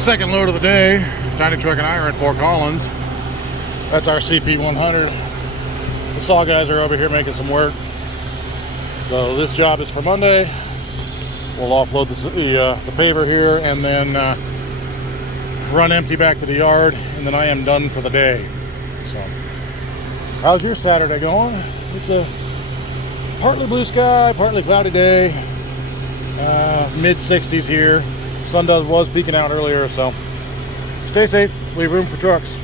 Second load of the day. Tiny Truck and I are at Fort Collins. That's our CP100. The saw guys are over here making some work. So this job is for Monday. We'll offload the paver here and then run empty back to the yard, and then I am done for the day. So, how's your Saturday going? It's a partly blue sky, partly cloudy day. Mid 60s here. Sun was peeking out earlier, so stay safe, leave room for trucks.